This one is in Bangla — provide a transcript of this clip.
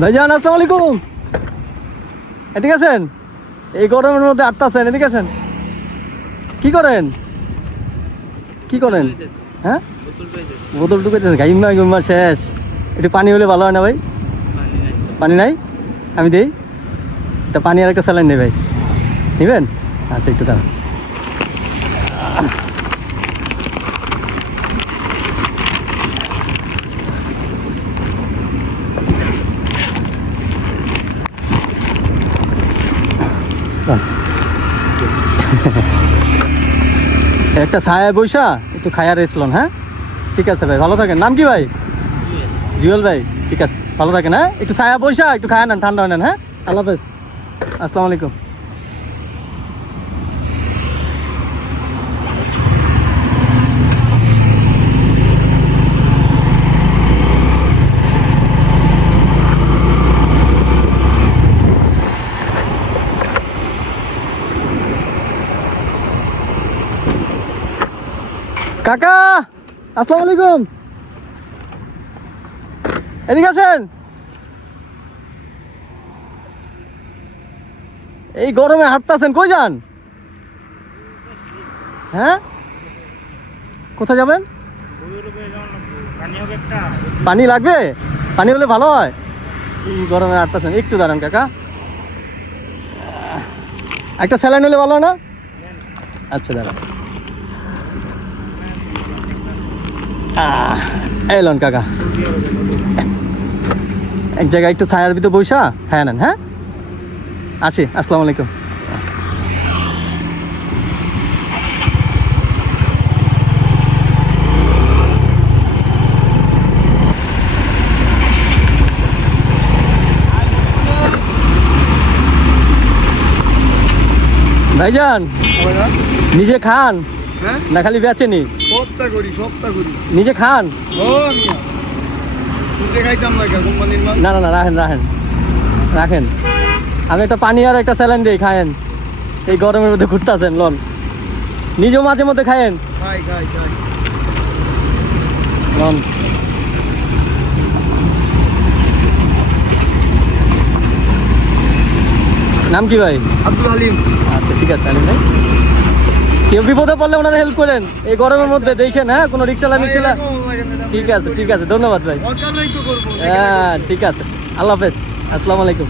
ভাইজান, আসসালামু আলাইকুম। এদিকে আছেন এই গরমের মধ্যে আটটা আছেন, এদিকে আছেন কি করেন? কি করেন? হ্যাঁ? বোতল টুকাইতেছেন গাইমা গুম্মা শেষ। একটু পানি হলে ভালো হয় না ভাই? পানি নাই? আমি দেই। একটা পানি আর একটা স্যালাইন নেই ভাই। নেবেন? আচ্ছা একটু দাঁড়ান। একটা ছায়া বৈশা, একটু খায়া রেস্ট লন হ্যাঁ? ঠিক আছে ভাই, ভালো থাকেন। নাম কি ভাই? জুয়েল ভাই, ঠিক আছে, ভালো থাকেন হ্যাঁ? একটু ছায়া বৈশা, একটু খায়া নেন, ঠান্ডা নেন হ্যাঁ? আল্লাহ আসসালামু আলাইকুম। কাকা, আসসালামু আলাইকুম। এদিকে আছেন এই গরমে হাঁটতেছেন, কই যান? হ্যাঁ? কোথায় যাবেন? পানি লাগবে? পানি হলে ভালো হয়। এই গরমে হাঁটতেছেন, একটু দাঁড়ান কাকা। একটা স্যালাইন হলে ভালো না? আচ্ছা দাঁড়ান। আহ, এই লন কাকা। এক জায়গায় একটু ছায়ার ভিতরে বৈশা খায়া নেন হ্যাঁ? আসি আসসালামু আলাইকুম। ভাইজান। নিজে খান হ্যাঁ? না খালি বেচেনি? সপ্তাহ করি সপ্তাহ করি। নিজে খান? খাইতাম না কোম্পানির মাল না না না রাখেন রাখেন। রাখেন। আমি একটা পানি আর একটা স্যালাইন দিই খায়েন। এই গরমের মধ্যে ঘুরতেছেন লন। নিজেও মাঝে মধ্যে খায়েন। খাই খাই খাই। লন। নাম কি ভাই? আব্দুল হালিম। আচ্ছা ঠিক আছে আলিম ভাই। কেউ বিপদে পড়লে ওনারা হেল্প করেন। এই গরমের মধ্যে দেখেন হ্যাঁ কোনো রিক্সালা মিক্সালা ঠিক আছে ঠিক আছে ধন্যবাদ ভাই। হ্যাঁ ঠিক আছে। আল্লাহ হাফেজ। আসসালামু আলাইকুম।